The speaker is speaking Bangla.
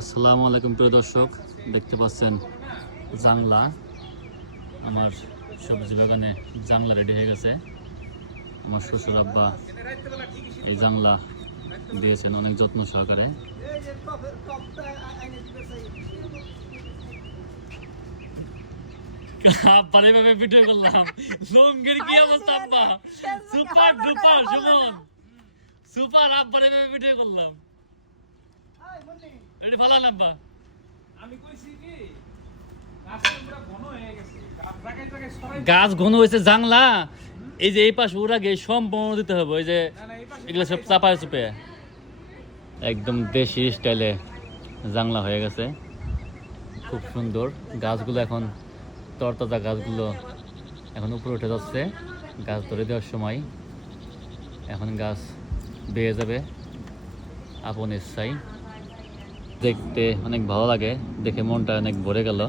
আসসালামু আলাইকুম প্রিয় দর্শক, দেখতে পাচ্ছেন জাংলা আমার সবজি বাগানে জাংলা রেডি হয়ে গেছে। আমার শ্বশুর আব্বা এই জাংলা দিয়েছেন অনেক যত্ন সহকারে। আব্বার এভাবে ভিডিও করলাম। লঙ্গের কি অবস্থা, আব্বা? Super duper, Suman. সুপার, আব্বার এভাবে ভিডিও করলাম। এটা ভালো না আব্বা। আমি কইছি কি গেছে। ঘন হয়েছে জাংলা এই যে এই পাশ ওরা গিয়ে সম্পূর্ণ দিতে হবে ওই যে এগুলো সব চাপায় চুপে একদম দেশি স্টাইলে জাংলা হয়ে গেছে। খুব সুন্দর। গাছগুলো এখন তরতাজা গাছগুলো এখন উপরে উঠে যাচ্ছে। গাছ ধরে দেওয়ার সময় এখন গাছ বেয়ে যাবে। আপন ইচ্ছাই দেখতে অনেক ভালো লাগে। দেখে মনটা অনেক ভরে গেল।